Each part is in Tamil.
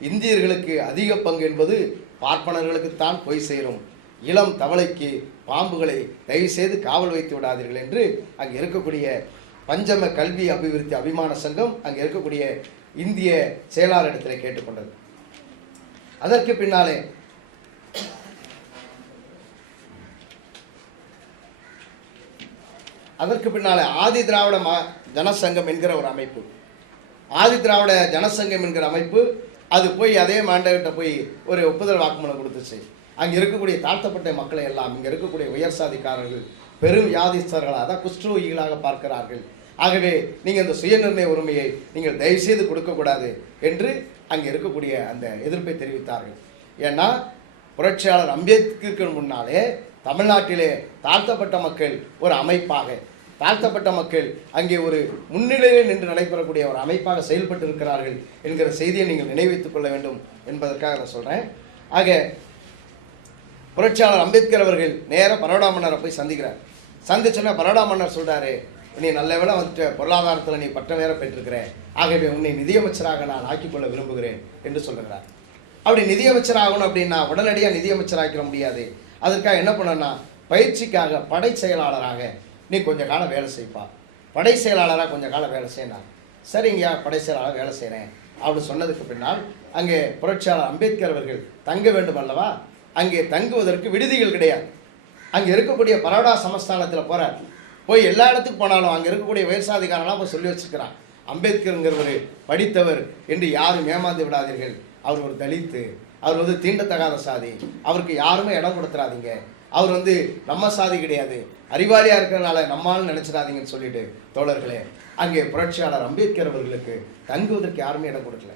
இந்தியர்களுக்கு அதிக பங்கு என்பது பார்ப்பனர்களுக்குத்தான் போய் சேரும். இளம் தவளைக்கு பாம்புகளை தயவு செய்து காவல் வைத்து விடாதீர்கள் என்று அங்கே இருக்கக்கூடிய பஞ்சம கல்வி அபிவிருத்தி அபிமான சங்கம் அங்கே இருக்கக்கூடிய இந்திய செயலாளரிடத்தில் கேட்டுக்கொண்டது. அதற்கு பின்னாலே அதற்கு பின்னாலே ஆதி திராவிட மா ஜனசங்கம் என்கிற ஒரு அமைப்பு. ஆதி திராவிட ஜனசங்கம் என்கிற அமைப்பு அது போய் அதே மாண்டகிட்ட போய் ஒரு ஒப்புதல் வாக்குமூலம் கொடுத்துச்சு. அங்கே இருக்கக்கூடிய தாழ்த்தப்பட்ட மக்களை எல்லாம் இங்கே இருக்கக்கூடிய உயர் சாதிக்காரர்கள் பெரும் வியாதிஸ்தர்களாக அதான் குஷ்டரோகிகளாக பார்க்கிறார்கள். ஆகவே நீங்கள் இந்த சுயநிர்ணய உரிமையை நீங்கள் தயவுசெய்து கொடுக்கக்கூடாது என்று அங்கே இருக்கக்கூடிய அந்த எதிர்ப்பை தெரிவித்தார்கள். ஏன்னா புரட்சியாளர் அம்பேத்கருக்கு முன்னாலே தமிழ்நாட்டிலே தாழ்த்தப்பட்ட மக்கள் ஒரு அமைப்பாக தாழ்த்தப்பட்ட மக்கள் அங்கே ஒரு முன்னிலையில் நின்று நடைபெறக்கூடிய ஒரு அமைப்பாக செயல்பட்டு இருக்கிறார்கள் என்கிற செய்தியை நீங்கள் நினைவைத்துக் கொள்ள வேண்டும் என்பதற்காக நான் சொல்கிறேன் ஆக புரட்சியாளர் அம்பேத்கர் அவர்கள் நேராக பரோடா மன்னரை போய் சந்திக்கிறார். சந்திச்சோன்னா பரோடா மன்னர் சொல்கிறாரு நீ நல்ல வேலை வந்துட்டு பொருளாதாரத்தில் நீ பட்டம் வேற பெற்றிருக்கிற. ஆகவே உன்னை நிதியமைச்சராக நான் ஆக்கிக்கொள்ள விரும்புகிறேன் என்று சொல்லுகிறார். அப்படி நிதியமைச்சர் ஆகணும் அப்படின்னா உடனடியாக நிதியமைச்சராக்கிட முடியாது. அதற்காக என்ன பண்ணனா பயிற்சிக்காக படை செயலாளராக நீ கொஞ்சம் காலம் வேலை செய்ப்பா. படை செயலாளராக கொஞ்சம் காலம் வேலை செய்யணும் சரிங்கய்யா படை செயலாளர் வேலை செய்கிறேன் அப்படின்னு சொன்னதுக்கு பின்னால் அங்கே புரட்சியாளர் அம்பேத்கர் அவர்கள் தங்க வேண்டும் அல்லவா? அங்கே தங்குவதற்கு விடுதிகள் கிடையாது. அங்கே இருக்கக்கூடிய பரோடா சமஸ்தானத்தில் போகிறார் போய் எல்லா இடத்துக்கு போனாலும் அங்கே இருக்கக்கூடிய வயசாதிகாரெல்லாம் போய் சொல்லி வச்சிருக்கிறான். அம்பேத்கருங்கிறவர் படித்தவர் என்று யாரும் ஏமாந்து விடாதீர்கள். அவர் ஒரு தலித்து அவர் வந்து தீண்டத்தகாத சாதி. அவருக்கு யாருமே இடம் கொடுத்துறாதீங்க. அவர் வந்து நம்ம சாதி கிடையாது. அறிவாளியாக இருக்கிறனால நம்மால் நினச்சிடாதீங்கன்னு சொல்லிட்டு தோழர்களே அங்கே புரட்சியாளர் அம்பேத்கர் அவர்களுக்கு தங்குவதற்கு யாருமே இடம் கொடுக்கல.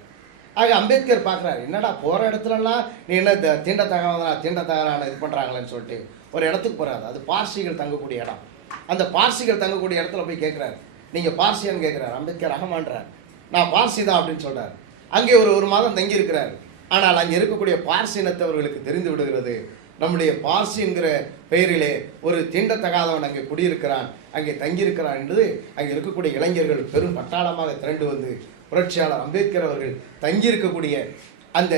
ஆக அம்பேத்கர் பார்க்குறாரு என்னடா போகிற இடத்துலலாம் நீ என்ன த- தீண்ட தகவலான இது பண்ணுறாங்களேன்னு சொல்லிட்டு ஒரு இடத்துக்கு போகிறாரு அது பார்சிகள் தங்கக்கூடிய இடம். அந்த பார்சிகள் தங்கக்கூடிய இடத்துல போய் கேட்குறாரு. நீங்கள் பார்சியான்னு கேட்குறாரு. அம்பேத்கர் அகமான்றார். நான் பார்சி தான் அப்படின்னு சொல்கிறார் அங்கே ஒரு ஒரு மாதம் தங்கி இருக்கிறார் ஆனால் அங்கே இருக்கக்கூடிய பார்சி இனத்தவர்களுக்கு தெரிந்து விடுகிறது நம்முடைய பார்சி என்கிற பெயரிலே ஒரு தீண்டத்தகாதவன் அங்கே குடியிருக்கிறான். அங்கே தங்கியிருக்கிறான் என்று அங்கே இருக்கக்கூடிய இளைஞர்கள் பெரும் பட்டாளமாக திரண்டு வந்து புரட்சியாளர் அம்பேத்கர் அவர்கள் தங்கியிருக்கக்கூடிய அந்த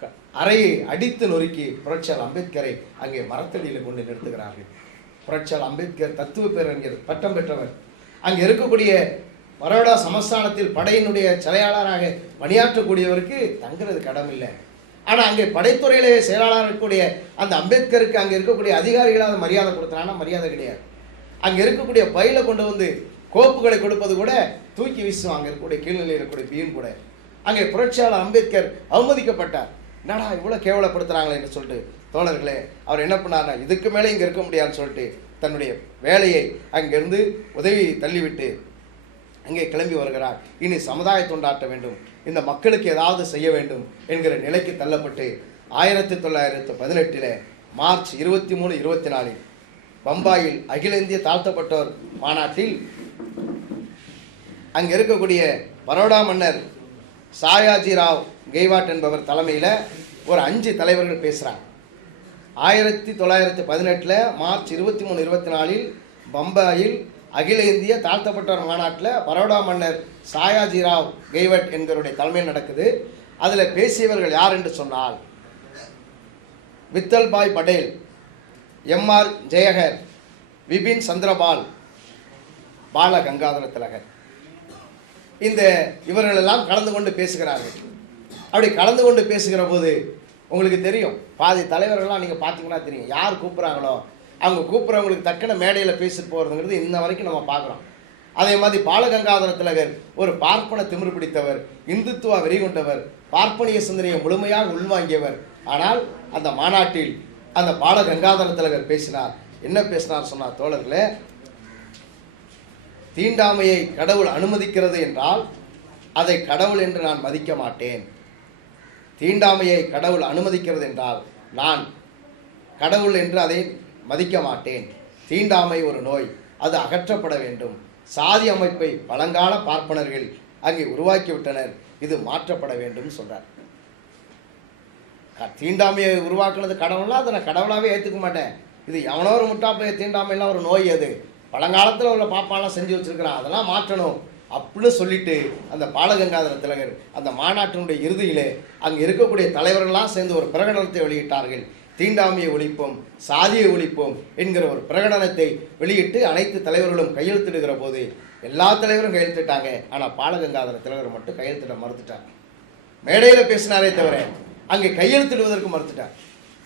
க- அறையை அடித்து நொறுக்கி புரட்சியாளர் அம்பேத்கரை அங்கே மரத்தடியில் கொண்டு நிறுத்துகிறார்கள். புரட்சியாளர் அம்பேத்கர் தத்துவ பேரறிஞர் பட்டம் பெற்றவர். அங்கே இருக்கக்கூடிய பரோடா சமஸ்தானத்தில் படையினுடைய செயலாளராக பணியாற்றக்கூடியவருக்கு தங்குறது கடமில்லை ஆனால் அங்கே படைத்துறையிலே செயலாளராக இருக்கக்கூடிய அந்த அம்பேத்கருக்கு அங்கே இருக்கக்கூடிய அதிகாரிகளாக மரியாதை கொடுத்தானா மரியாதை கிடையாது. அங்கே இருக்கக்கூடிய பையில கொண்டு வந்து கோப்புகளை கொடுப்பது கூட தூக்கி வீசுவாங்க அங்கே இருக்கக்கூடிய கீழ்நிலையில் இருக்கக்கூடிய பியூன் கூட. அங்கே புரட்சியாளர் அம்பேத்கர் அவமதிக்கப்பட்டார். என்னடா இவ்வளோ கேவலப்படுத்துகிறாங்களே என்று சொல்லிட்டு தோழர்களே அவர் என்ன பண்ணார்னா இதுக்கு மேலே இங்கே இருக்க முடியாதுன்னு சொல்லிட்டு தன்னுடைய வேலையை அங்கிருந்து உதவி தள்ளிவிட்டு அங்கே கிளம்பி வருகிறார். இனி சமுதாய வேண்டும். இந்த மக்களுக்கு ஏதாவது செய்ய வேண்டும் என்கிற நிலைக்கு தள்ளப்பட்டு ஆயிரத்தி தொள்ளாயிரத்து பதினெட்டில் மார்ச் இருபத்தி மூணு இருபத்தி நாலில் பம்பாயில் அகில இந்திய தாழ்த்தப்பட்டோர் மாநாட்டில் அங்கே இருக்கக்கூடிய பரோடா மன்னர் சாயாஜி ராவ் கெய்வாட் என்பவர் தலைமையில் ஒரு அஞ்சு தலைவர்கள் பேசுகிறாங்க ஆயிரத்தி தொள்ளாயிரத்தி பதினெட்டில் மார்ச் இருபத்தி மூணு இருபத்தி நாலில் பம்பாயில் அகில இந்திய தாழ்த்தப்பட்டோர் மாநாட்டில் பரோடா மன்னர் சாயாஜி ராவ் கெய்வட் என்கிறவருடைய தலைமையில் நடக்குது. அதில் பேசியவர்கள் யார் என்று சொன்னால் வித்தல்பாய் படேல் எம்ஆர் ஜெயகர் விபின் சந்திரபால் பால கங்காதர திலகர். இந்த இவர்கள் எல்லாம் கலந்து கொண்டு பேசுகிறார்கள். அப்படி கலந்து கொண்டு பேசுகிற போது உங்களுக்கு தெரியும் பாதி தலைவர்கள்லாம் நீங்கள் பார்த்தீங்கன்னா தெரியும். யார் கூப்பிட்றாங்களோ அவங்க கூப்பிட்றவங்களுக்கு தக்கன மேடையில் பேசிட்டு போகிறதுங்கிறது இன்ன வரைக்கும் நம்ம பார்க்குறோம் அதே மாதிரி பாலகங்காதர திலகர் ஒரு பார்ப்பன திமிரு பிடித்தவர் இந்துத்துவ வெறி கொண்டவர் பார்ப்பனிய சிந்தனையை முழுமையாக உள்வாங்கியவர் ஆனால் அந்த மாநாட்டில் அந்த பாலகங்காதர திலகர் பேசினார். என்ன பேசினார் சொன்னார் தோழர்களே தீண்டாமையை கடவுள் அனுமதிக்கிறது என்றால் அதை கடவுள் என்று நான் மதிக்க மாட்டேன். தீண்டாமையை கடவுள் அனுமதிக்கிறது என்றால் நான் கடவுள் என்று அதை மதிக்க மாட்டேன். தீண்டாமை ஒரு நோய் அது அகற்றப்பட வேண்டும். சாதி அமைப்பை பழங்கால பார்ப்பனர்கள் அங்கே உருவாக்கிவிட்டனர். இது மாற்றப்பட வேண்டும் சொல்றார். தீண்டாமையை உருவாக்குனது கடவுள்னா அதை நான் கடவுளாகவே ஏற்றுக்க மாட்டேன். இது எவனோ ஒரு முட்டாப்பைய தீண்டாமைலாம் ஒரு நோய் அது. பழங்காலத்தில் உள்ள பாப்பாலாம் செஞ்சு வச்சிருக்கிறான். அதெல்லாம் மாற்றணும் அப்படின்னு சொல்லிட்டு அந்த பாலகங்காதர திலகர் அந்த மாநாட்டினுடைய இறுதியிலே அங்கே இருக்கக்கூடிய தலைவர்கள்லாம் சேர்ந்து ஒரு பிரகடனத்தை வெளியிட்டார்கள். தீண்டாமையை ஒழிப்போம் சாதியை ஒழிப்போம் என்கிற ஒரு பிரகடனத்தை வெளியிட்டு அனைத்து தலைவர்களும் கையெழுத்திடுகிற போது எல்லா தலைவரும் கையெழுத்திட்டாங்க. ஆனால் பாலகங்காதர திலகர் மட்டும் கையெழுத்திட மறுத்துட்டார். மேடையில் பேசினாரே தவிர அங்கே கையெழுத்திடுவதற்கு மறுத்துட்டார்.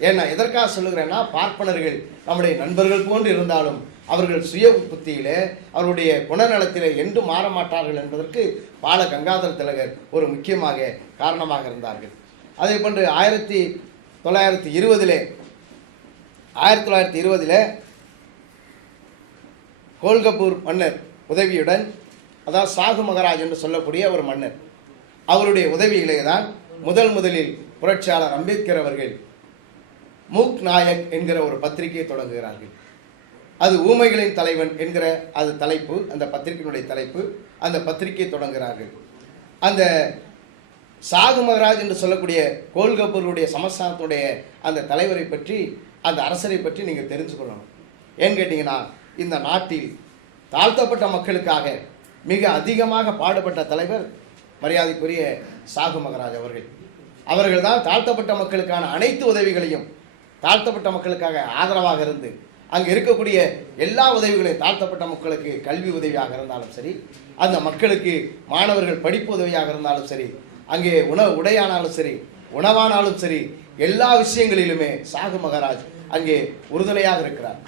ஏன்னா எதற்காக சொல்லுகிறேன்னா பார்ப்பனர்கள் நம்முடைய நண்பர்கள் போன்று இருந்தாலும் அவர்கள் சுய புத்தியிலே அவருடைய குணநலத்திலே என்றும் மாற மாட்டார்கள் என்பதற்கு பால கங்காதர திலகர் ஒரு முக்கியமாக காரணமாக இருந்தார்கள். அதே போன்று ஆயிரத்தி தொள்ளாயிரத்தி இருபதிலே ஆயிரத்தி தொள்ளாயிரத்தி இருபதில் கோல்கப்பூர் மன்னர் உதவியுடன் அதாவது சாகு மகராஜ் என்று சொல்லக்கூடிய ஒரு மன்னர் அவருடைய உதவியிலே தான் முதல் முதலில் புரட்சியாளர் அம்பேத்கர் அவர்கள் மூக் நாயக் என்கிற ஒரு பத்திரிகையை தொடங்குகிறார்கள். அது ஊமைகளின் தலைவன் என்கிற அது தலைப்பு அந்த பத்திரிகையினுடைய தலைப்பு அந்த பத்திரிகையை தொடங்குகிறார்கள். அந்த சாகு மகராஜ் என்று சொல்லக்கூடிய கோல்கப்பூருடைய சமஸ்தானத்துடைய அந்த தலைவரை பற்றி அந்த அரசரை பற்றி நீங்கள் தெரிஞ்சுக்கொள்ளணும். ஏன்னு கேட்டிங்கன்னா இந்த நாட்டில் தாழ்த்தப்பட்ட மக்களுக்காக மிக அதிகமாக பாடுபட்ட தலைவர் மரியாதைக்குரிய சாகு மகராஜ் அவர்கள். அவர்கள் தான் தாழ்த்தப்பட்ட மக்களுக்கான அனைத்து உதவிகளையும் தாழ்த்தப்பட்ட மக்களுக்காக ஆதரவாக இருந்து அங்கே இருக்கக்கூடிய எல்லா உதவிகளையும் தாழ்த்தப்பட்ட மக்களுக்கு கல்வி உதவியாக இருந்தாலும் சரி அந்த மக்களுக்கு மாணவர்கள் படிப்பு உதவியாக இருந்தாலும் சரி அங்கே உணவு உடையானாலும் சரி உணவானாலும் சரி எல்லா விஷயங்களிலுமே சாகு மகாராஜ் அங்கே உறுதுணையாக இருக்கிறார்.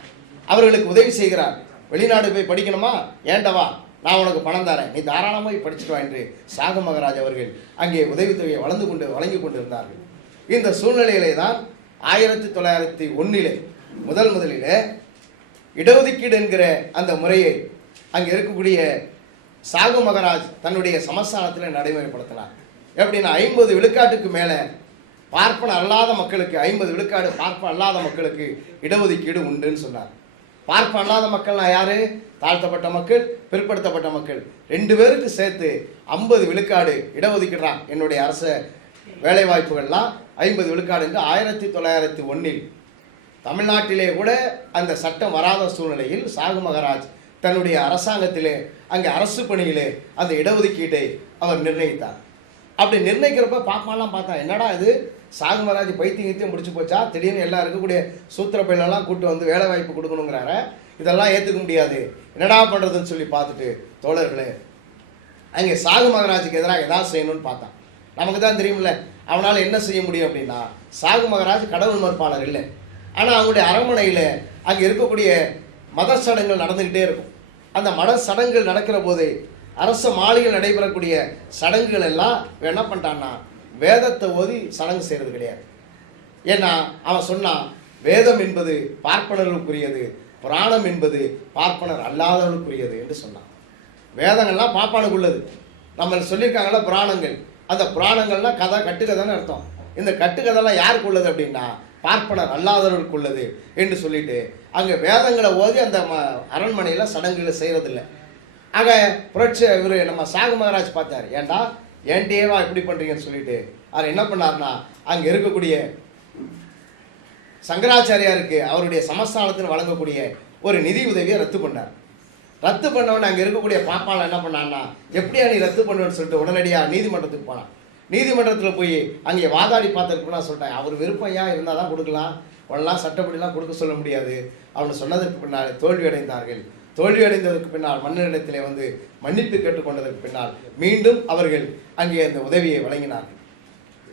அவர்களுக்கு உதவி செய்கிறார். வெளிநாடு போய் படிக்கணுமா? ஏண்டவா நான் உனக்கு பணம் தரேன். நீ தாராளமாக போய் படிச்சுட்டு வா என்று சாகு மகராஜ் அவர்கள் அங்கே உதவித்தொகையை வளர்ந்து கொண்டு வழங்கி கொண்டிருந்தார்கள். இந்த சூழ்நிலையிலே தான் ஆயிரத்தி தொள்ளாயிரத்தி ஒன்றிலே முதல் முதலிலே இடஒதுக்கீடு என்கிற அந்த முறையை அங்கே இருக்கக்கூடிய சாகு மகராஜ் தன்னுடைய சமஸ்தானத்தில் நடைமுறைப்படுத்தினார். எப்படின்னா ஐம்பது விழுக்காட்டுக்கு மேலே பார்ப்பன அல்லாத மக்களுக்கு ஐம்பது விழுக்காடு பார்ப்பன அல்லாத மக்களுக்கு இடஒதுக்கீடு உண்டுன்னு சொன்னார். பார்ப்பன அல்லாத மக்கள்னா யாரு? தாழ்த்தப்பட்ட மக்கள் பிற்படுத்தப்பட்ட மக்கள். ரெண்டு பேருக்கு சேர்த்து ஐம்பது விழுக்காடு இடஒதுக்கீடுறான் என்னுடைய அரச வேலைவாய்ப்புகள்லாம். ஐம்பது விழுக்காடு என்று ஆயிரத்தி தொள்ளாயிரத்தி ஒன்றில் தமிழ்நாட்டிலே கூட அந்த சட்டம் வராத சூழ்நிலையில் சாகு மகராஜ் தன்னுடைய அரசாங்கத்திலே அங்கே அரசு பணியிலே அந்த இடஒதுக்கீட்டை அவர் நிர்ணயித்தார். அப்படி நிர்ணயிக்கிறப்ப பாப்பாலாம் பார்த்தா என்னடா இது? சாகு மகராஜ் பைத்தியம் கீத்தியம் முடிச்சு போச்சா? திடீர்னு எல்லாம் இருக்கக்கூடிய சூத்திர பயிலெல்லாம் கூட்டு வந்து வேலை வாய்ப்பு கொடுக்கணுங்கிறார. இதெல்லாம் ஏற்றுக்க முடியாது. என்னடா பண்ணுறதுன்னு சொல்லி பார்த்துட்டு தோழர்களே அங்கே சாகு மகராஜுக்கு எதிராக எதாவது செய்யணும்னு பார்த்தான். நமக்கு தான் தெரியும்ல அவனால் என்ன செய்ய முடியும் அப்படின்னா சாகு மகராஜ் கடவுள் மறுப்பாளர் இல்லை. ஆனால் அவங்களுடைய அரண்மனையில் அங்கே இருக்கக்கூடிய மத சடங்குகள் நடந்துக்கிட்டே இருக்கும். அந்த மத சடங்குகள் நடக்கிற போது அரச மாளிகையில் நடைபெறக்கூடிய சடங்குகள் எல்லாம் இவன் என்ன பண்ணிட்டான்னா வேதத்தை ஓதி சடங்கு செய்கிறது கிடையாது. ஏன்னா அவன் சொன்னான் வேதம் என்பது பார்ப்பனர்களுக்குரியது புராணம் என்பது பார்ப்பனர் அல்லாதவர்களுக்குரியது என்று சொன்னான். வேதங்கள்லாம் பாப்பானுக்குள்ளது நம்ம சொல்லியிருக்காங்கல்ல புராணங்கள். அந்த புராணங்கள்லாம் கதை கட்டுக்கதைன்னு அர்த்தம். இந்த கட்டுக்கதெல்லாம் யாருக்கு உள்ளது அப்படின்னா பார்ப்பனர் அல்லாதவர்களுக்கு உள்ளது என்று சொல்லிட்டு அங்கே வேதங்களை ஓதி அந்த ம அரண்மனையில் சடங்குகளை செய்கிறதில்ல ஆக புரட்சி இவர் நம்ம சாகு மகராஜ் பார்த்தார். ஏன்டா ஏன்டேவா இப்படி பண்ணுறீங்கன்னு சொல்லிட்டு. அவர் என்ன பண்ணார்னா அங்கே இருக்கக்கூடிய சங்கராச்சாரியாருக்கு அவருடைய சமஸ்தானத்தில் வழங்கக்கூடிய ஒரு நிதி உதவியை ரத்து பண்ணார். ரத்து பண்ணவன அங்கே இருக்கக்கூடிய பாப்பாவில் என்ன பண்ணான்னா எப்படியா நீ ரத்து பண்ணுவேன்னு சொல்லிட்டு உடனடியாக நீதிமன்றத்துக்கு போனான் நீதிமன்றத்தில் போய் அங்கே வாதாடி பார்த்துருக்குன்னா சொல்லிட்டேன். அவர் விருப்பம் ஏன் இருந்தால் தான் கொடுக்கலாம். உடனெலாம் சட்டப்படிலாம் கொடுக்க சொல்ல முடியாது. அவனு சொன்னதற்கு பின்னால் தோல்வி அடைந்தார்கள் தோல்வியடைந்ததற்கு பின்னால் மன்னரிடத்திலே வந்து மன்னிப்பு கேட்டுக்கொண்டதற்கு பின்னால் மீண்டும் அவர்கள் அங்கே அந்த உதவியை வழங்கினார்கள்.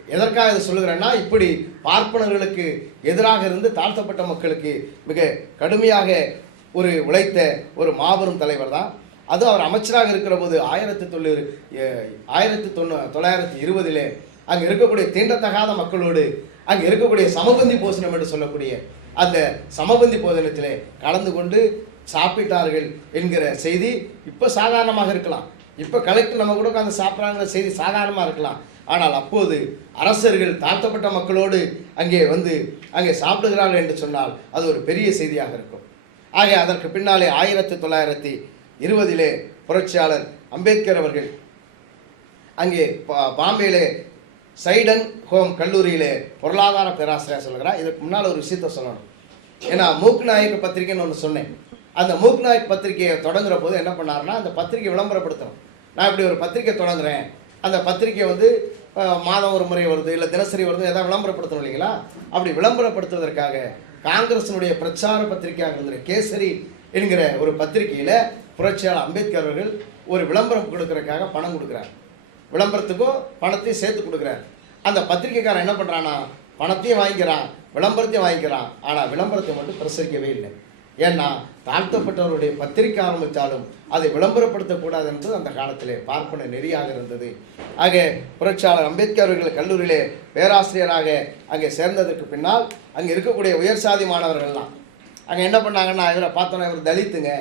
எதற்காக இதை சொல்லுகிறேன்னா இப்படி பார்ப்பனர்களுக்கு எதிராக இருந்து தாழ்த்தப்பட்ட மக்களுக்கு மிக கடுமையாக ஒரு உழைத்த ஒரு மாபெரும் தலைவர் தான். அது அவர் அமைச்சராக இருக்கிற போது ஆயிரத்தி தொண்ணூறு ஆயிரத்தி தொண்ணூ தொள்ளாயிரத்தி இருபதிலே அங்கே இருக்கக்கூடிய தீண்டத்தகாத மக்களோடு அங்கே இருக்கக்கூடிய சமபந்தி போசனம் என்று சொல்லக்கூடிய அந்த சமபந்தி போதனத்திலே கலந்து கொண்டு சாப்பிட்டார்கள் என்கிற செய்தி இப்போ சாதாரணமாக இருக்கலாம். இப்போ கலெக்டர் நம்ம கூட உட்காந்து சாப்பிட்றாங்கிற செய்தி சாதாரணமாக இருக்கலாம். ஆனால் அப்போது அரசர்கள் தாழ்த்தப்பட்ட மக்களோடு அங்கே வந்து அங்கே சாப்பிடுகிறார்கள் என்று சொன்னால் அது ஒரு பெரிய செய்தியாக இருக்கும். ஆக அதற்கு பின்னாலே ஆயிரத்தி தொள்ளாயிரத்தி இருபதிலே புரட்சியாளர் அம்பேத்கர் அவர்கள் அங்கே பா- பாம்பேயிலே சைடன் ஹோம் கல்லூரியிலே பொருளாதார பேராசிரியர் சொல்கிறார். இதுக்கு முன்னால் ஒரு விஷயத்த சொல்லணும். ஏன்னா மூக்கு நாயக் பத்திரிக்கைன்னு ஒன்று சொன்னேன். அந்த மூக் நாய் பத்திரிகையை தொடங்குற போது என்ன பண்ணாருன்னா அந்த பத்திரிகை விளம்பரப்படுத்தணும். நான் இப்படி ஒரு பத்திரிக்கை தொடங்குறேன். அந்த பத்திரிக்கை வந்து மாதம் ஒரு முறை வருது இல்லை தினசரி வருது எதாவது விளம்பரப்படுத்தணும் இல்லைங்களா? அப்படி விளம்பரப்படுத்துவதற்காக காங்கிரசினுடைய பிரச்சார பத்திரிகையாக இருந்த கேசரி என்கிற ஒரு பத்திரிகையில் புரட்சியாளர் அம்பேத்கர் அவர்கள் ஒரு விளம்பரம் கொடுக்கறதுக்காக பணம் கொடுக்குறார். விளம்பரத்துக்கும் பணத்தையும் சேர்த்து கொடுக்குறார். அந்த பத்திரிக்கைக்காரன் என்ன பண்ணுறான்னா பணத்தையும் வாங்கிக்கிறான் விளம்பரத்தையும் வாங்கிக்கிறான். ஆனால் விளம்பரத்தை மட்டும் பிரசரிக்கவே இல்லை. ஏன்னா தாழ்த்தப்பட்டவருடைய பத்திரிக்கை ஆரம்பித்தாலும் அதை விளம்பரப்படுத்தக்கூடாது என்பது அந்த காலத்திலே பார்ப்பன நெறியாக இருந்தது. ஆக புரட்சியாளர் அம்பேத்கர் அவர்கள் கல்லூரியிலே பேராசிரியராக அங்கே சேர்ந்ததற்கு பின்னால் அங்கே இருக்கக்கூடிய உயர் சாதி மாணவர்கள்லாம் அங்கே என்ன பண்ணாங்கன்னா இவரை பார்த்தோன்னா இவர் தலித்துங்க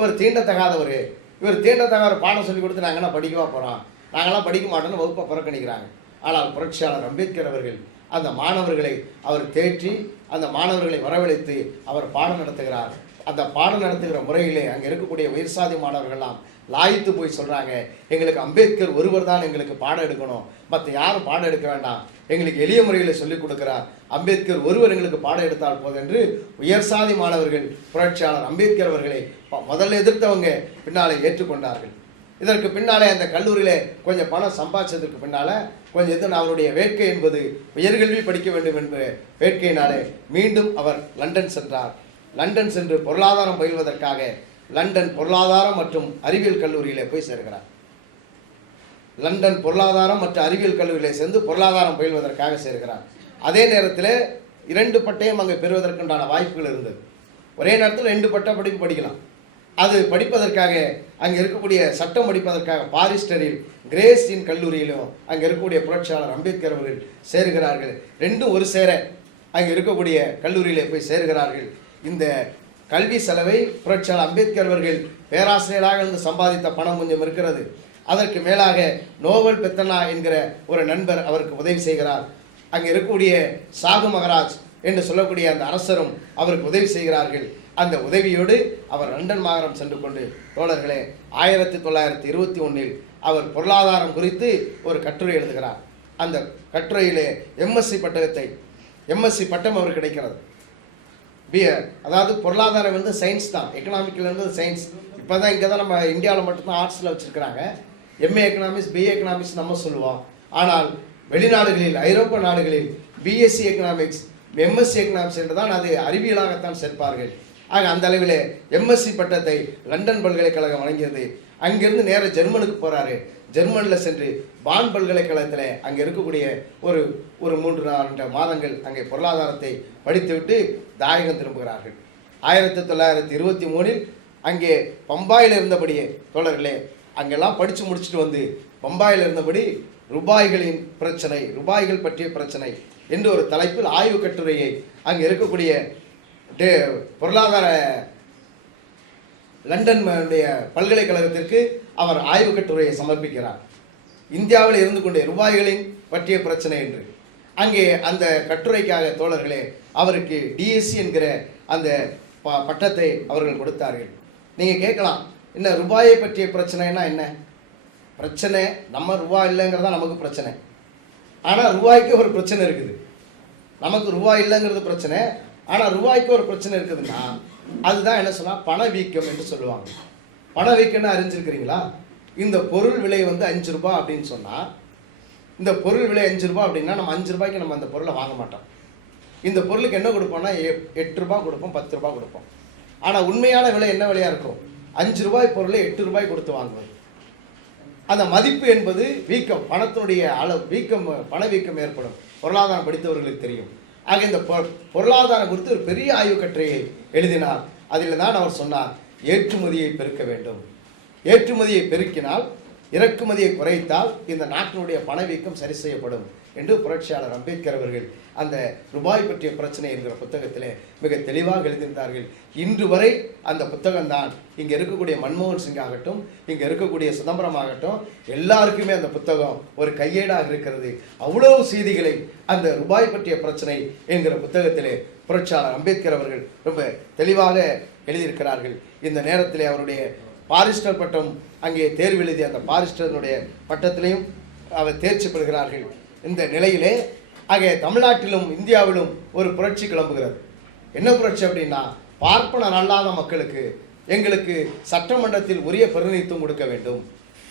ஒரு தீண்டத்தகாதவர் இவர் தீண்டத்தகாத பாடம் சொல்லி கொடுத்து நாங்கள் என்ன படிக்கவா போகிறோம் நாங்களாம் படிக்க மாட்டோம்னு வகுப்பை புறக்கணிக்கிறாங்க. ஆனால் புரட்சியாளர் அம்பேத்கர் அவர்கள் அந்த மாணவர்களை அவர் தேற்றி அந்த மாணவர்களை வரவழைத்து அவர் பாடம் நடத்துகிறார். அந்த பாடம் நடத்துகிற முறையிலே அங்கே இருக்கக்கூடிய உயர்சாதி மாணவர்கள்லாம் லாய்த்து போய் சொல்கிறாங்க எங்களுக்கு அம்பேத்கர் ஒருவர் தான் எங்களுக்கு பாடம் எடுக்கணும். மற்ற யாரும் பாடம் எடுக்க வேண்டாம். எங்களுக்கு எளிய முறையில் சொல்லிக் கொடுக்கிறார். அம்பேத்கர் ஒருவர் எங்களுக்கு பாடம் எடுத்தால் போதும் என்று உயர்சாதி மாணவர்கள் புரட்சியாளர் அம்பேத்கர் அவர்களை முதல்ல எதிர்த்தவங்க பின்னாலே ஏற்றுக்கொண்டார்கள். இதற்கு பின்னாலே அந்த கல்லூரியில் கொஞ்சம் பணம் சம்பாதிச்சதுக்கு பின்னால கொஞ்சம் இது அவருடைய வேட்கை என்பது உயர்கல்வி படிக்க வேண்டும் என்ற வேட்கையினாலே மீண்டும் அவர் லண்டன் சென்றார். லண்டன் சென்று பொருளாதாரம் பயில்வதற்காக லண்டன் பொருளாதாரம் மற்றும் அறிவியல் கல்லூரியிலே போய் சேர்கிறார். லண்டன் பொருளாதாரம் மற்றும் அறிவியல் கல்லூரியிலே சேர்ந்து பொருளாதாரம் பயில்வதற்காக சேர்கிறார். அதே நேரத்தில் இரண்டு பட்டயம் அங்கே பெறுவதற்குண்டான வாய்ப்புகள் இருந்தது. ஒரே நேரத்தில் ரெண்டு பட்ட படிப்பு படிக்கலாம். அது படிப்பதற்காக அங்கே இருக்கக்கூடிய சட்டம் படிப்பதற்காக பாரிஸ்டரில் கிரேஸின் கல்லூரியிலும் அங்கே இருக்கக்கூடிய புரட்சியாளர் அம்பேத்கர் அவர்கள் சேர்கிறார்கள். ரெண்டும் ஒரு சேர அங்கே இருக்கக்கூடிய கல்லூரியிலே போய் சேர்கிறார்கள். இந்த கல்வி செலவை புரட்சியாளர் அம்பேத்கர் அவர்கள் பேராசிரியராக இருந்து சம்பாதித்த பணம் கொஞ்சம் இருக்கிறது. அதற்கு மேலாக நோவல் பெத்தனா என்கிற ஒரு நண்பர் அவருக்கு உதவி செய்கிறார். அங்கே இருக்கக்கூடிய சாகு மகராஜ் என்று சொல்லக்கூடிய அந்த அரசரும் அவருக்கு உதவி செய்கிறார்கள். அந்த உதவியோடு அவர் லண்டன் மாகாணம் சென்று கொண்டு தோழர்களே ஆயிரத்தி தொள்ளாயிரத்தி இருபத்தி ஒன்றில் அவர் பொருளாதாரம் குறித்து ஒரு கட்டுரை எழுதுகிறார். அந்த கட்டுரையிலே எம்எஸ்சி பட்டத்தை எம்எஸ்சி பட்டம் அவர் கிடைக்கிறது. பி அதாவது பொருளாதாரம் வந்து சயின்ஸ் தான். எக்கனாமிக்கிலேருந்து சயின்ஸ் இப்போ தான் இங்கே தான் நம்ம இந்தியாவில் மட்டும்தான் ஆர்ட்ஸில் வச்சுருக்கிறாங்க. எம்ஏ எக்கனாமிக்ஸ் பிஏ எக்கனாமிக்ஸ் நம்ம சொல்லுவோம். ஆனால் வெளிநாடுகளில் ஐரோப்பிய நாடுகளில் பிஎஸ்சி எக்கனாமிக்ஸ் எம்எஸ்சி எக்கனாமிக்ஸ் என்று தான் அது அறிவியலாகத்தான் சேர்ப்பார்கள். ஆக அந்த அளவில் எம்எஸ்சி பட்டத்தை லண்டன் பல்கலைக்கழகம் வழங்கியது. அங்கிருந்து நேராக ஜெர்மனுக்கு போகிறாரு ஜெர்மனில் சென்று பான் பல்கலைக்கழகத்தில் அங்கே இருக்கக்கூடிய ஒரு ஒரு மூன்று நான்கு மாதங்கள் அங்கே பொருளாதாரத்தை படித்துவிட்டு தாயகம் திரும்புகிறார்கள். ஆயிரத்தி தொள்ளாயிரத்தி இருபத்தி மூணில் அங்கே பம்பாயில் இருந்தபடியே தோழர்களே அங்கெல்லாம் படித்து முடிச்சுட்டு வந்து பம்பாயில் இருந்தபடி ரூபாய்களின் பிரச்சனை ரூபாய்கள் பற்றிய பிரச்சனை என்று ஒரு தலைப்பில் ஆய்வு கட்டுரையை அங்கே இருக்கக்கூடிய டே பொருளாதார லண்டன் உடைய பல்கலைக்கழகத்திற்கு அவர் ஆய்வு கட்டுரையை சமர்ப்பிக்கிறார். இந்தியாவில் இருந்து கொண்டே ரூபாய்களின் பற்றிய பிரச்சனை என்று. அங்கே அந்த கட்டுரைக்காக தோழர்களே அவருக்கு டிஎஸ்சி என்கிற அந்த ப பட்டத்தை அவர்கள் கொடுத்தார்கள். நீங்கள் கேட்கலாம் என்ன ரூபாயை பற்றிய பிரச்சனைனா என்ன? பிரச்சனை நம்ம ரூபாய் இல்லைங்கிறதா நமக்கு பிரச்சனை. ஆனால் ரூபாய்க்கு ஒரு பிரச்சனை இருக்குது. நமக்கு ரூபாய் இல்லைங்கிறது பிரச்சனை. ஆனால் ரூபாய்க்கு ஒரு பிரச்சனை இருக்குதுன்னா அதுதான் என்ன சொன்னால் பணவீக்கம் என்று சொல்லுவாங்க. பணவீக்கம்னு அறிஞ்சிருக்கிறீங்களா? இந்த பொருள் விலை வந்து அஞ்சு ரூபாய் அப்படின்னு சொன்னால் இந்த பொருள் விலை அஞ்சு ரூபாய் அப்படின்னா நம்ம அஞ்சு ரூபாய்க்கு நம்ம அந்த பொருளை வாங்க மாட்டோம். இந்த பொருளுக்கு என்ன கொடுப்போம்னா எ- எட்டு ரூபாய் கொடுப்போம் பத்து ரூபாய் கொடுப்போம். ஆனால் உண்மையான விலை என்ன விலையாக இருக்கும்? அஞ்சு ரூபாய் பொருளை எட்டு ரூபாய் கொடுத்து வாங்குவது. அந்த மதிப்பு என்பது வீக்கம் பணத்தினுடைய அளவு வீக்கம் பணவீக்கம் ஏற்படும். பொருளாதாரம் படித்தவர்களுக்கு தெரியும். ஆக இந்த பொ- பொருளாதாரம் குறித்து ஒரு பெரிய ஆய்வு கட்டுரையை எழுதினார். அதில் தான் அவர் சொன்னார் ஏற்றுமதியை பெருக்க வேண்டும். ஏற்றுமதியை பெருக்கினால் இறக்குமதியை குறைத்தால் இந்த நாட்டினுடைய பணவீக்கம் சரி செய்யப்படும் என்று புரட்சியாளர் அம்பேத்கர் அவர்கள் அந்த ரூபாய் பற்றிய பிரச்சனை என்கிற புத்தகத்திலே மிக தெளிவாக எழுதியிருந்தார்கள். இன்று வரை அந்த புத்தகம்தான். இங்கே இருக்கக்கூடிய மன்மோகன் சிங் ஆகட்டும் இங்கே இருக்கக்கூடிய சிதம்பரம் ஆகட்டும் எல்லாருக்குமே அந்த புத்தகம் ஒரு கையேடாக இருக்கிறது. அவ்வளவு செய்திகளை அந்த ரூபாய் பற்றிய பிரச்சனை என்கிற புத்தகத்திலே புரட்சியாளர் அம்பேத்கர் அவர்கள் ரொம்ப தெளிவாக எழுதியிருக்கிறார்கள். இந்த நேரத்தில் அவருடைய பாரிஸ்டர் பட்டம் அங்கே தேர்வு எழுதிய அந்த பாரிஸ்டருடைய பட்டத்திலையும் அவர் தேர்ச்சி பெறுகிறார்கள். இந்த நிலையிலே ஆக தமிழ்நாட்டிலும் இந்தியாவிலும் ஒரு புரட்சி கிளம்புகிறது. என்ன புரட்சி அப்படின்னா பார்ப்பனர் அல்லாத மக்களுக்கு எங்களுக்கு சட்டமன்றத்தில் உரிய பிரதிநிதித்துவம் கொடுக்க வேண்டும்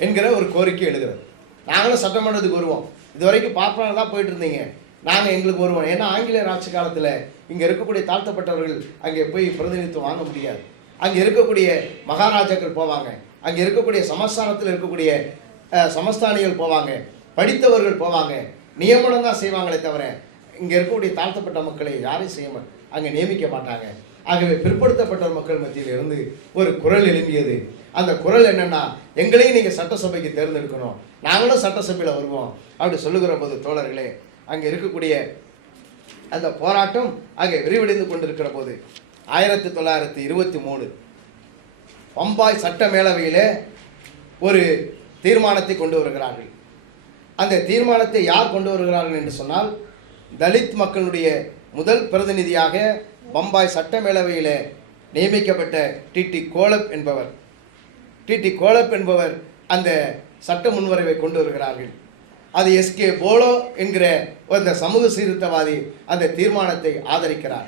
என்கிற ஒரு கோரிக்கை எழுகிறது. நாங்களும் சட்டமன்றத்துக்கு வருவோம். இது வரைக்கும் பார்ப்பனா தான் போயிட்டு இருந்தீங்க. நாங்கள் எங்களுக்கு வருவோம். ஏன்னா ஆங்கிலேயர் ஆட்சி காலத்தில் இங்கே இருக்கக்கூடிய தாழ்த்தப்பட்டவர்கள் அங்கே போய் பிரதிநிதித்துவம் வாங்க முடியாது. அங்கே இருக்கக்கூடிய மகாராஜாக்கள் போவாங்க. அங்கே இருக்கக்கூடிய சமஸ்தானத்தில் இருக்கக்கூடிய சமஸ்தானிகள் போவாங்க. படித்தவர்கள் போவாங்க. நியமனம் தான் செய்வாங்களே தவிர இங்கே இருக்கக்கூடிய தாழ்த்தப்பட்ட மக்களை யாரையும் செய்ய அங்கே நியமிக்க மாட்டாங்க. ஆகவே பிற்படுத்தப்பட்ட மக்கள் மத்தியில் இருந்து ஒரு குரல் எழுப்பியது அந்த குரல் என்னென்னா எங்களையும் நீங்கள் சட்டசபைக்கு தேர்ந்தெடுக்கணும். நாங்களும் சட்டசபையில் வருவோம். அப்படி சொல்லுகிற போது தோழர்களே அங்கே இருக்கக்கூடிய அந்த போராட்டம் அங்கே விரிவடைந்து கொண்டிருக்கிற போது ஆயிரத்தி தொள்ளாயிரத்தி இருபத்தி மூணு பம்பாய் சட்ட மேலவையிலே ஒரு தீர்மானத்தை கொண்டு வருகிறார்கள். அந்த தீர்மானத்தை யார் கொண்டு வருகிறார்கள் என்று சொன்னால் தலித் மக்களுடைய முதல் பிரதிநிதியாக பம்பாய் சட்ட மேலவையில் நியமிக்கப்பட்ட டிடி கோலப் என்பவர். டிடி கோலப் என்பவர் அந்த சட்ட முன்வரைவை கொண்டு வருகிறார்கள். அது எஸ்கே போலோ என்கிற அந்த சமூக சீர்திருத்தவாதி அந்த தீர்மானத்தை ஆதரிக்கிறார்.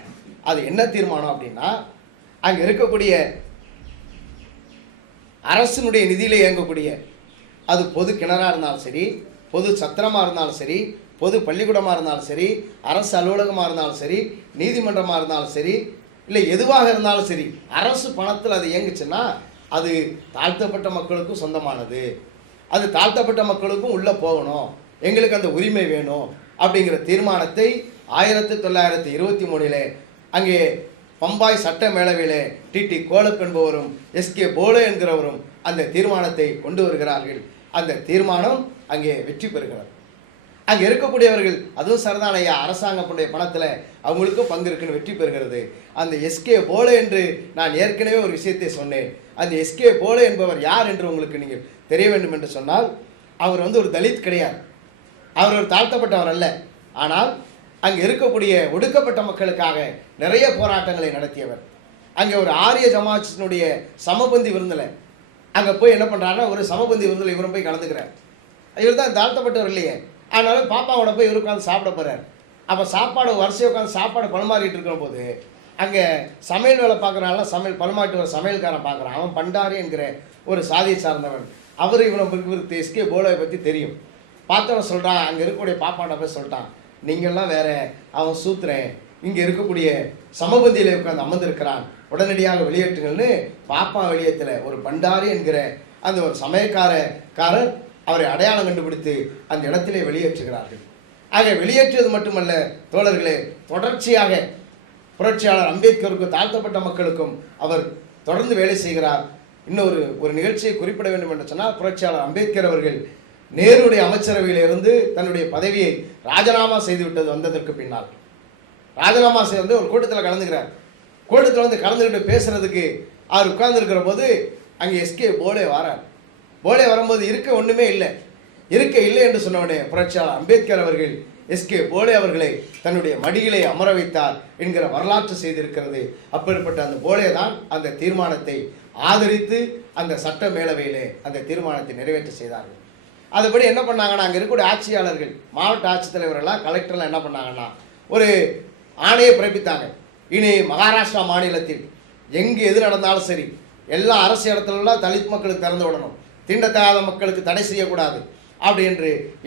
அது என்ன தீர்மானம் அப்படின்னா அங்கே இருக்கக்கூடிய அரசினுடைய நிதியில் இயங்கக்கூடிய அது பொது கிணறாக இருந்தாலும் சரி பொது சத்திரமாக இருந்தாலும் சரி பொது பள்ளிக்கூடமாக இருந்தாலும் சரி அரசு அலுவலகமாக இருந்தாலும் சரி நீதிமன்றமாக இருந்தாலும் சரி இல்லை எதுவாக இருந்தாலும் சரி அரசு பணத்தில் அது இயங்குச்சுன்னா அது தாழ்த்தப்பட்ட மக்களுக்கும் சொந்தமானது. அது தாழ்த்தப்பட்ட மக்களுக்கும் உள்ளே போகணும். எங்களுக்கு அந்த உரிமை வேணும் அப்படிங்கிற தீர்மானத்தை ஆயிரத்தி தொள்ளாயிரத்தி இருபத்தி மூணிலே அங்கே பம்பாய் சட்ட மேலவையிலே டிடி கோலப் என்பவரும் எஸ்கே போலே என்கிறவரும் அந்த தீர்மானத்தை கொண்டு வருகிறார்கள். அந்த தீர்மானம் அங்கே வெற்றி பெறுகிறது. அங்கே இருக்கக்கூடியவர்கள் அதுவும் சரிதான் அரசாங்கத்துடைய பணத்தில் அவங்களுக்கும் பங்கு இருக்குன்னு வெற்றி பெறுகிறது. அந்த எஸ்கே போலே என்று நான் ஏற்கனவே ஒரு விஷயத்தை சொன்னேன். அந்த எஸ்கே போலே என்பவர் யார் என்று உங்களுக்கு நீங்கள் தெரிய வேண்டும் என்று சொன்னால் அவர் வந்து ஒரு தலித் கிடையாது. அவர் ஒரு தாழ்த்தப்பட்டவர் அல்ல. ஆனால் அங்கே இருக்கக்கூடிய ஒடுக்கப்பட்ட மக்களுக்காக நிறைய போராட்டங்களை நடத்தியவர். அங்கே ஒரு ஆரிய ஜமாத்தினுடைய சமபந்தி விருந்தில் அங்கே போய் என்ன பண்ணுறாருன்னா ஒரு சமபந்தி விருந்தில் இவரும் போய் கலந்துக்கிறார். இவர் தான் தாழ்த்தப்பட்டவர் இல்லையே. அதனால பாப்பாவோட போய் இவர் உட்காந்து சாப்பிட போகிறார் அப்போ சாப்பாடு வரிசையை உட்காந்து சாப்பாடு பணமாறிட்டு இருக்கிற போது அங்கே சமையல் வேலை பார்க்குறாங்களா சமையல் பரிமாட்டு ஒரு சமையல்காரன் பார்க்குறான். அவன் பண்டாரி என்கிற ஒரு சாதியை சார்ந்தவன். அவர் இவனை இவருக்கு எஸ்கே போலோவை பற்றி தெரியும். பார்த்தவன் சொல்கிறான் அங்கே இருக்கக்கூடிய பாப்பாண்ட போய் சொல்லிட்டான் நீங்கள்லாம் வேற அவன் சூத்துறேன் இங்கே இருக்கக்கூடிய சமபந்தியில் உட்காந்து அமர்ந்திருக்கிறான். உடனடியாக வெளியேற்றுங்கள்னு பாப்பா வெளியேற்றல. ஒரு பண்டாரி என்கிற அந்த ஒரு சமயக்காரக்காரர் அவரை அடையாளம் கண்டுபிடித்து அந்த இடத்திலே வெளியேற்றுகிறார்கள். ஆக வெளியேற்றுவது மட்டுமல்ல தோழர்களே தொடர்ச்சியாக புரட்சியாளர் அம்பேத்கருக்கும் தாழ்த்தப்பட்ட மக்களுக்கும் அவர் தொடர்ந்து வேலை செய்கிறார். இன்னொரு ஒரு நிகழ்ச்சியை குறிப்பிட வேண்டும் என்று சொன்னால் புரட்சியாளர் அம்பேத்கர் அவர்கள் நேருடைய அமைச்சரவையிலிருந்து தன்னுடைய பதவியை ராஜினாமா செய்துவிட்டது வந்ததற்கு பின்னால். ராஜினாமா செய்து வந்து ஒரு கூட்டத்தில் கலந்துக்கிறார். கூட்டத்தில் வந்து கலந்துக்கிட்டு பேசுறதுக்கு அவர் உட்கார்ந்துருக்கிற போது அங்கே எஸ்கே போலே வரார். போலே வரும்போது இருக்க ஒன்றுமே இல்லை. இருக்க இல்லை என்று சொன்னவுடனே புரட்சியாளர் அம்பேத்கர் அவர்கள் எஸ்கே போலே அவர்களை தன்னுடைய மடியிலே அமர வைத்தார் என்கிற வரலாற்று செய்திருக்கிறது அப்படிப்பட்ட அந்த போலே தான் அந்த தீர்மானத்தை ஆதரித்து அந்த சட்ட மேலவையிலே அந்த தீர்மானத்தை நிறைவேற்ற செய்தார்கள். அதுபடி என்ன பண்ணாங்கன்னா அங்கே இருக்கக்கூடிய ஆட்சியாளர்கள் மாவட்ட ஆட்சித்தலைவர்கள்லாம் கலெக்டர்லாம் என்ன பண்ணாங்கன்னா ஒரு ஆணையை பிறப்பித்தாங்க. இனி மகாராஷ்டிரா மாநிலத்தில் எங்கே எது நடந்தாலும் சரி எல்லா அரசு இடத்துலலாம் தலித் மக்களுக்கு திறந்து விடணும். தீண்டத்தகாத மக்களுக்கு தடை செய்யக்கூடாது. அப்படி என்று